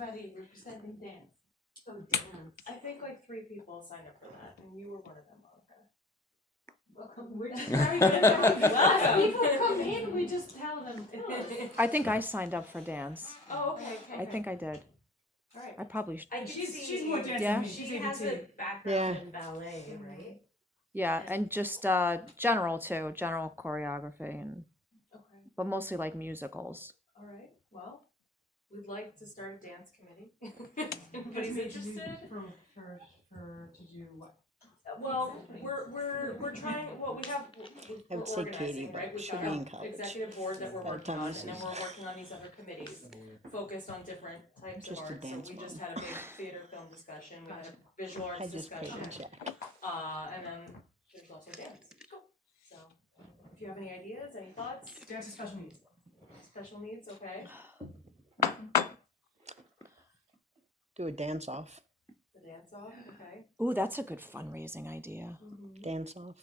anybody representing dance? Oh, dance. I think like 3 people signed up for that, and you were one of them, Monica. Welcome, we're just very good. As people come in, we just tell them. I think I signed up for dance. Oh, okay. I think I did. All right. I probably I can She's see more dancing Yeah. than me. she She's has even a background in ballet, right? yeah, and just general too, general choreography and Okay. but mostly like musicals. All right. Well, we'd like to start a dance committee. Anybody's interested? To do what? Well, we're trying. Well, we have. I would We're say organizing, Katie, right? but We've she'll got be in our college. executive board that we're By the working time on, this and then is- we're working on these other committees focused on different types Just of a art. So dance we just one. had a big theater film discussion. We had a visual I arts just paid discussion. a check. And then there's also dance. So, if you have any ideas, any thoughts, Dance and special needs. special needs, okay? Do a dance off. The dance off, okay. Ooh, that's a good fundraising idea. Dance off.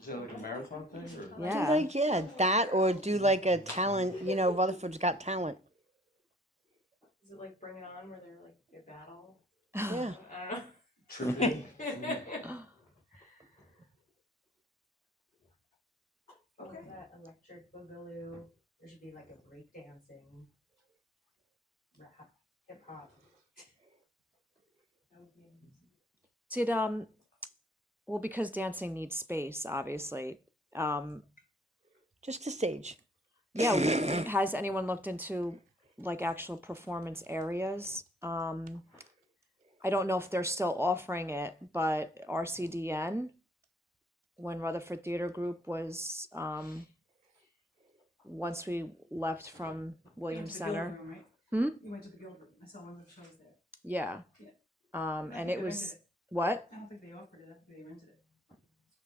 Is that like a marathon thing or? Do Yeah. like that, or do like a talent. You know, Rutherford's Got Talent. Is it like Bring It On, where they're like a battle? Yeah. I don't know. Trivia? Okay. That electric boogaloo, there should be like a break dancing, rap, hip hop. Did well, because dancing needs space, obviously. Just a stage. Yeah, has anyone looked into like actual performance areas? I don't know if they're still offering it, but RCDN, when Rutherford Theater Group was, once we left from Williams Center. Room, right? Hmm? You went to the Guild Room. I saw one of the shows there. Yeah. Yeah. And I think it they was, rented it. what? I don't think they offered it, I think they rented it.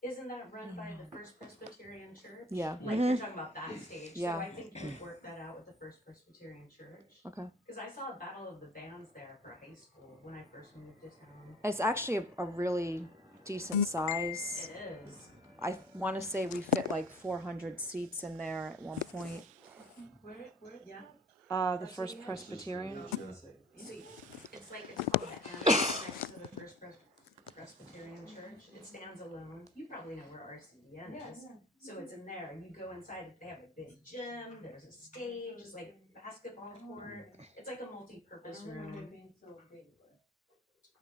Isn't that run by the First Presbyterian Church? Yeah. Like you're talking about that stage, Yeah. so I think you could work that out with the First Presbyterian Church. Okay. Cause I saw a Battle of the Bands there for high school when I first moved to town. It's actually a really decent size. It is. I want to say we fit like 400 seats in there at one point. Where, Yeah. The First Presbyterian. See, it's like, it's called the annex next to the First Presbyterian Church. It stands alone. You probably know where RCDN is. So it's in there. You go inside, they have a big gym, there's a stage, it's like basketball court. It's like a multi-purpose room.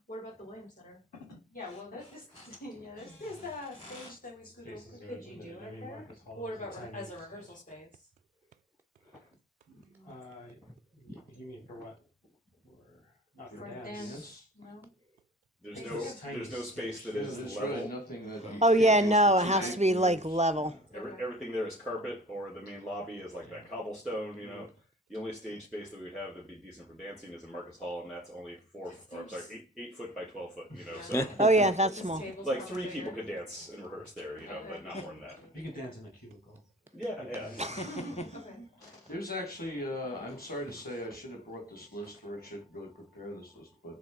What about the Williams Center? Yeah, well, there's this, yeah, there's this stage that we could open. Could you do it there? What about as a rehearsal space? You mean for what? Not for For dance. dance. No? There's no space that is There's really level. nothing that. Oh yeah, no, it has to be like level. Everything there is carpet, or the main lobby is like that cobblestone, you know. The only stage space that we would have that'd be decent for dancing is in Marcus Hall, and that's only 8 foot by 12 foot, you know, so. Oh yeah, that's small. Like 3 people could dance and rehearse there, you know, but not more than that. You can dance in a cubicle. Yeah, yeah. Okay. There's actually, I'm sorry to say, I should have brought this list, or I should really prepare this list, but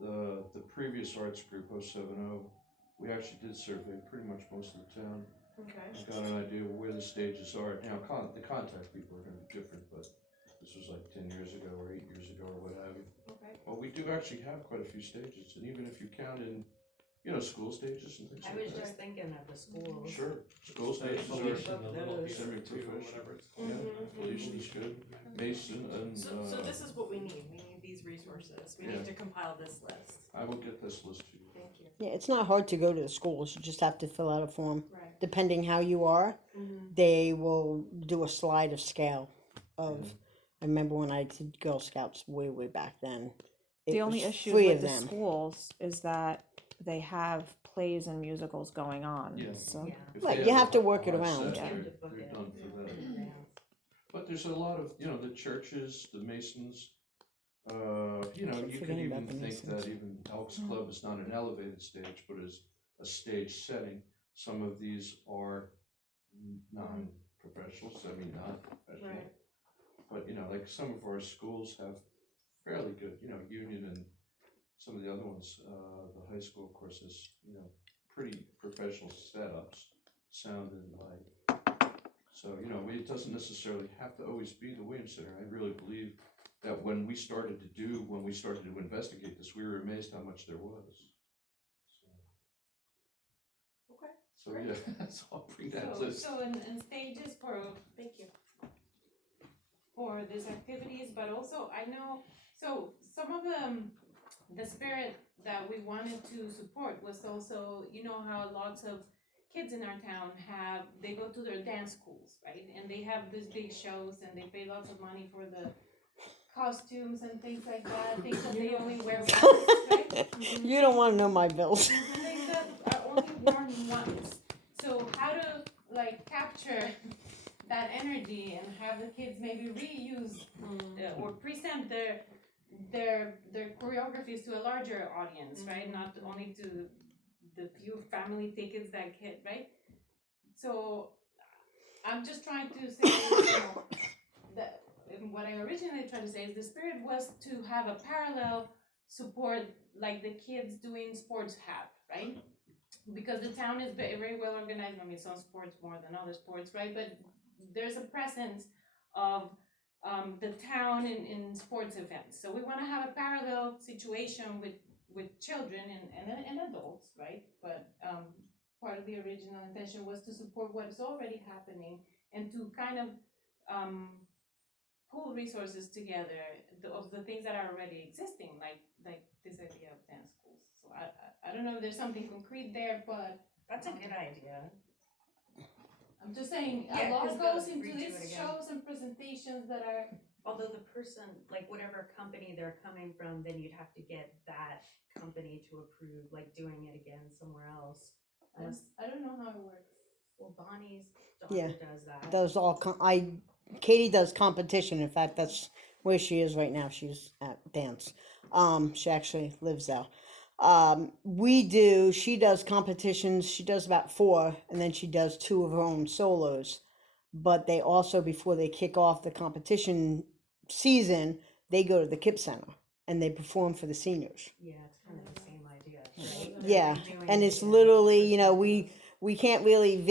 the previous arts group, 070, we actually did survey pretty much most of the town. Okay. Got an idea of where the stages are. Now, the contact people are gonna be different, but this was like 10 years ago, or 8 years ago, or what have you. Okay. Well, we do actually have quite a few stages, and even if you count in, you know, school stages and things I like was that. just thinking of the schools. Sure, school stages are, Felicia, the little those. piece of it too, or Semi-professional. whatever it's yeah, called. Felicia's good, Mason, and, So this is what we need. We need these resources. We Yeah. need to compile this list. I will get this list to you. Thank you. Yeah, it's not hard to go to the schools. You just have to fill out a form. Right. Depending how you are, they will do a slide of scale of. I remember when I did Girl Scouts way back then. It The only was issue 3 with of the them. schools is that they have plays and musicals going on. Yeah. So Yeah. If Right, they you have to a work it hard around. set, Yeah. they're done for that. Yeah. But there's a lot of, you know, the churches, the Masons, you know, Keep you could forgetting even about the think Masons. that even Elks Club is not an elevated stage, but is a stage setting. Some of these are non-professionals, I mean, not professional. Right. But, you know, like some of our schools have fairly good, you know, Union and some of the other ones, the high school, of course, is, you know, pretty professional setups, sound and light. So, you know, it doesn't necessarily have to always be the Williams Center. I really believe that when we started to investigate this, we were amazed how much there was. Okay. So, yeah, so I'll bring that So, list. so in stages Thank you. for these activities, but also I know, so some of the spirit that we wanted to support was also, you know how lots of kids in our town they go to their dance schools, right? And they have these big shows and they pay lots of money for the costumes and things like that, things that they only wear once, right? You don't wanna know my bills. Things that are only worn once. So how to like capture that energy and have the kids maybe reuse or present their choreographies to a larger audience, right? Not only to the few family tickets that get, right? So I'm just trying to say, you know, that what I originally tried to say is the spirit was to have a parallel support like the kids doing sports have, right? Because the town is very, very well organized. I mean, some sports more than other sports, right? But there's a presence of the town in sports events. So we want to have a parallel situation with children and adults, right? But part of the original intention was to support what is already happening and to kind of pull resources together of the things that are already existing, like this idea of dance schools. So I don't know if there's something concrete there, but That's a good idea. I'm just saying Yeah, a lot 'cause goes the- into redo these it again. shows and presentations that are. Although the person, like whatever company they're coming from, then you'd have to get that company to approve, like doing it again somewhere else. Unless, I don't know how it works. well, Bonnie's Yeah. daughter does that. Does all, Katie does competition, in fact, that's where she is right now, she's at dance. She actually lives there. She does competitions, she does about 4, and then she does 2 of her own solos. But they also, before they kick off the competition season, they go to the KIP Center and they perform for the seniors. Yeah, it's kind of the same idea, right? Yeah, They're redoing and it it's again. literally, you know, we can't really we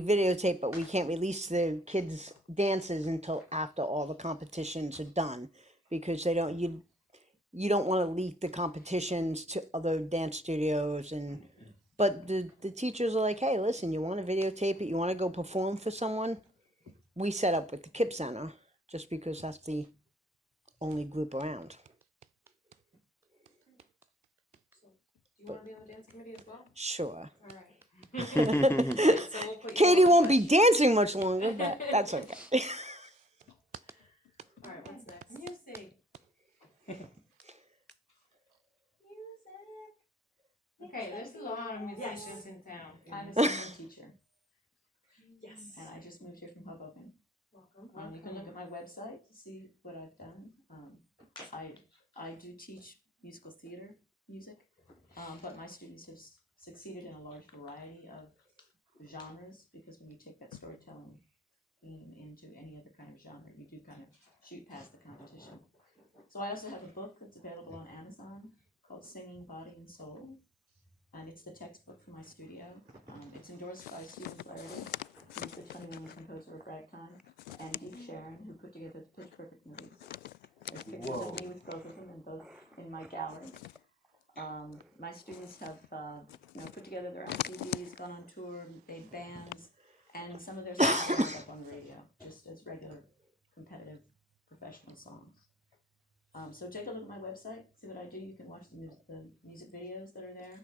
videotape, but we can't release the kids' dances until after all the competitions are done, because you don't want to leak the competitions to other dance studios. And but the teachers are like, hey, listen, you want to videotape it, you want to go perform for someone, we set up with the KIP Center just because that's the only group around. Do you wanna be on the dance committee as well? Sure. Alright. So we'll put you Katie on won't the be dancing much longer, but that's okay. Alright, what's next? Music. Okay, there's a lot of musicians in town. I'm a senior teacher, Yes. and I just moved here from Hoboken. Welcome. You can look at my website to see what I've done. I do teach musical theater music, but my students have succeeded in a large variety of genres, because when you take that storytelling theme into any other kind of genre, you do kind of shoot past the competition. So I also have a book that's available on Amazon called Singing Body and Soul, and it's the textbook for my studio. It's endorsed by Susan Flaherty, who's the Tony-winning composer of Ragtime, and Dee Sharon, who put together the Pitch Perfect movies. There's pictures of me with both of them, and both in my gallery. My students have, put together their own CDs, gone on tour, made bands, and some of their songs are up on the radio, just as regular, competitive, professional songs. So take a look at my website, see what I do. You can watch the music videos that are there.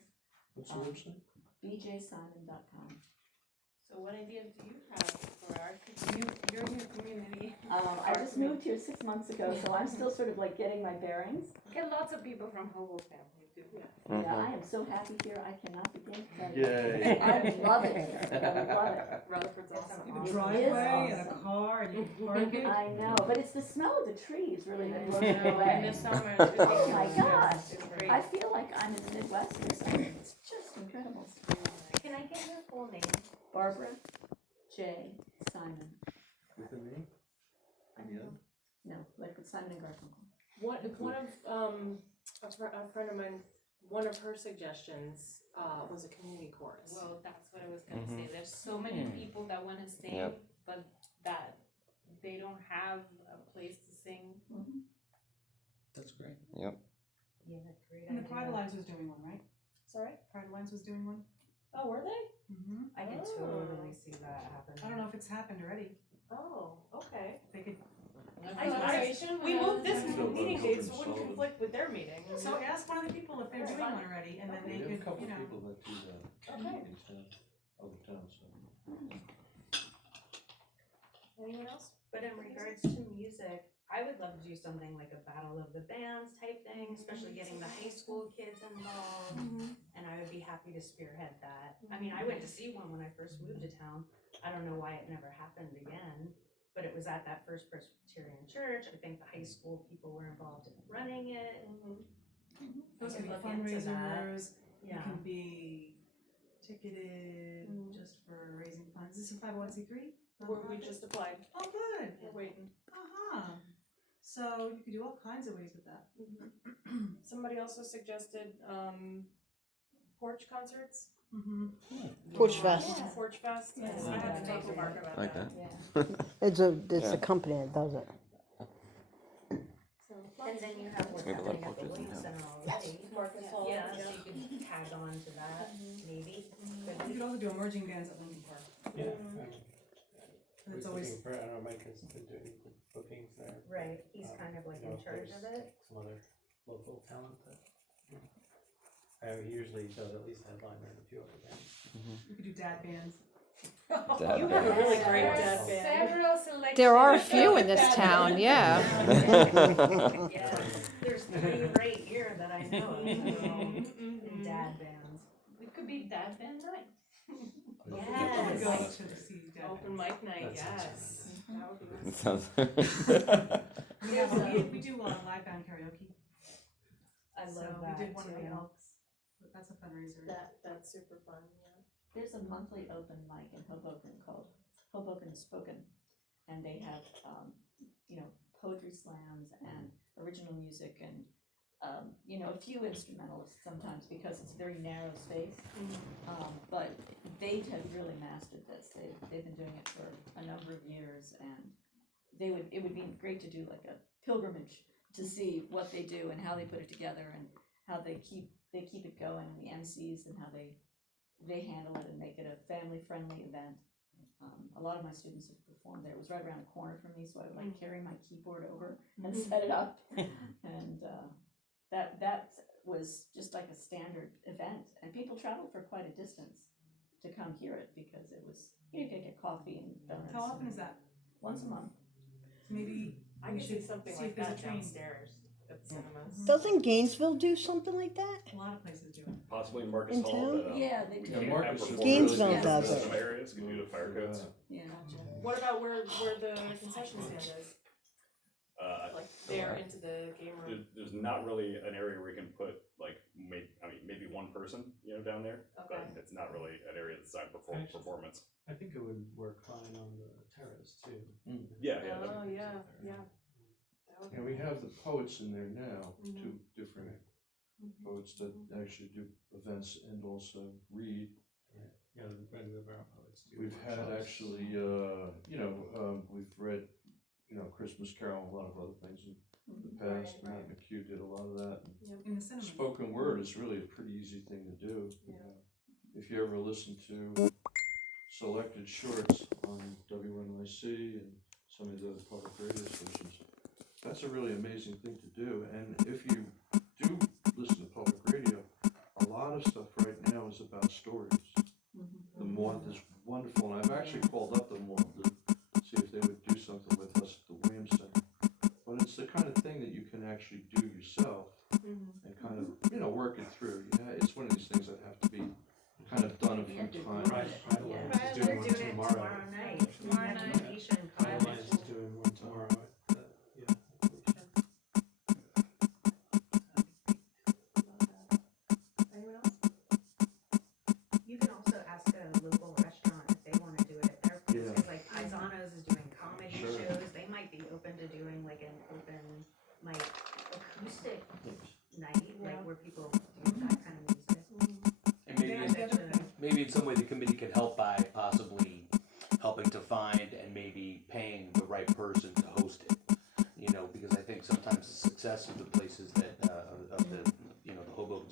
What's the website? bjsimon.com. So what ideas do you have for our your new community? I just moved here 6 months ago, so I'm still sort of like getting my bearings. Get lots of people from Hoboken. We do. Yeah, I am so happy here, I cannot begin to tell you. Yay. I love it here, I love it. Rutherford's awesome. It A is driveway and a awesome. car and you can park it. I know, but it's the smell of the trees really that blows me In away. the summer. Oh my gosh, It's great. I feel like I'm in the Midwest or something, it's just incredible. Can I get your full name? Barbara J. Simon, With a name? Yeah. no, like with Simon and Garfunkel. One of a friend of mine, one of her suggestions was a community chorus. Well, that's what I was gonna say. There's so many people that wanna sing, but that they don't have a place to sing. Mhm. great. Yeah, great And the Pride idea. Alliance was doing one, right? Sorry? Pride Alliance was doing one. Oh, were they? Mm-hmm. I can totally see that happening. I don't know if it's happened already. Oh, okay. They could. We moved this Still meeting vote date so it wouldn't Sullivan. conflict with their meeting. So ask one of the people if they're doing one already, and then We they have a could, couple you know. people that do that Okay. in town, other towns, so. Anyone else? But in regards to music, I would love to do something like a battle of the bands type thing, especially getting the high school kids involved. And I would be happy to spearhead that. I mean, I went to see one when I first moved to town. I don't know why it never happened again, but it was at that First Presbyterian Church. I think the high school people were involved in running it. Those I can could be look into that. fundraisers, it Yeah. can be ticketed just for raising funds. Is this a 501c3? We just applied. Oh, good. We're waiting. Uh-huh. So you could do all kinds of ways with that. Somebody also suggested, porch concerts. Mm-hmm. Porch Fest. Porch Fest, yes, I have to talk to Mark about Like that. It's a company that does it. So, And then you have what's We have a lot of happening at the portraits in Williams town. Center already. Marcus Hall. Yeah, so you could tag on to that, maybe. You could also do emerging bands at Lincoln Park. Yeah. That's We're always. looking for, I don't know, Mike has been doing bookings there. Right, he's kind of like I don't know in if charge there's of it. Some other local talent that, he usually does at least headline in a few other bands. You could do dad bands. Dad You have a really bands. great There are dad band. several selections. There are a few in this town, yeah. Yeah, there's 3 right here that I know of, in dad bands. It could be dad band night. Yes. Go to see dad Open bands. mic night, That sounds yes. That would be It nice. sounds. We do live band karaoke. I So love we that did one of the too. Elks. But that's a fundraiser. That's super fun, yeah. There's a monthly open mic in Hoboken called Hoboken Spoken, and they have, poetry slams and original music and, a few instrumentalists sometimes because it's a very narrow space. But they have really mastered this. They've been doing it for a number of years, and it would be great to do like a pilgrimage to see what they do and how they put it together and how they keep it going, and the MCs and how they handle it and make it a family-friendly event. A lot of my students have performed there. It was right around the corner from me, so I would like carry my keyboard over and set it up. And that was just like a standard event, and people traveled for quite a distance to come hear it because it was, you could get coffee and donuts. How often is that? Once a month. Maybe I we could see should something see like if there's a that train. downstairs at the cinemas. Doesn't Gainesville do something like that? A lot of places do it. Possibly in Marcus In Hall, town? but, Yeah, they we do. can't Marcus have is performers Gainesville in does it. some areas, can do the fire codes. Yeah. What about where the concession stand is? Like there into the game room? There's not really an area where you can put like, maybe one person, down there, Okay. but it's not really an area that's designed for Actually- performance. I think it would work fine on the terrace too. Yeah, Oh, yeah, yeah. That would be And we have the poets in there now, Mhm. 2 different poets that actually do events and also read. Yeah, the regular Borough poets do. We've had workshops. actually, we've read, Christmas Carol, a lot of other things in the past. Right, Matt McHugh did a lot of that. In the cinema. Spoken word is really a pretty easy thing to do. Yeah. If you ever listen to selected shorts on WNYC and some of the other public radio stations, that's a really amazing thing to do. And if you do listen to public radio, a lot of stuff right now is about stories. The Moth is wonderful, and I've actually called up the Moth to see if they would do something with us at the Williams Center. But it's the kind of thing that you can actually do yourself and kind of, work it through. It's one of these things that have to be kind of done a few times. Pride Alliance is They're doing one doing it tomorrow. tomorrow night. Tomorrow night. Nation Pride Alliance is doing one tomorrow. Anyone else? You can also ask a local restaurant if they wanna do it at their place, Yeah. 'cause like Paisanos is doing comedy Sure. shows, they might be open to doing like an open, like acoustic night, Yeah. like where people do that kind of music. And maybe in some way the committee could help by possibly helping to find and maybe paying the right person to host it. Because I think sometimes the success of the places that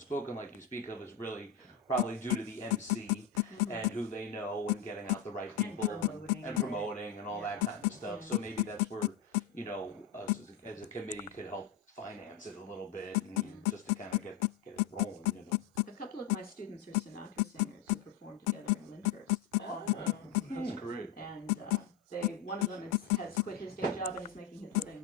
spoken like you speak of is really probably due to the MC and who they know and getting out the right people and promoting and all that kind of stuff. So maybe that's where, you know, us as a committee could help finance it a little bit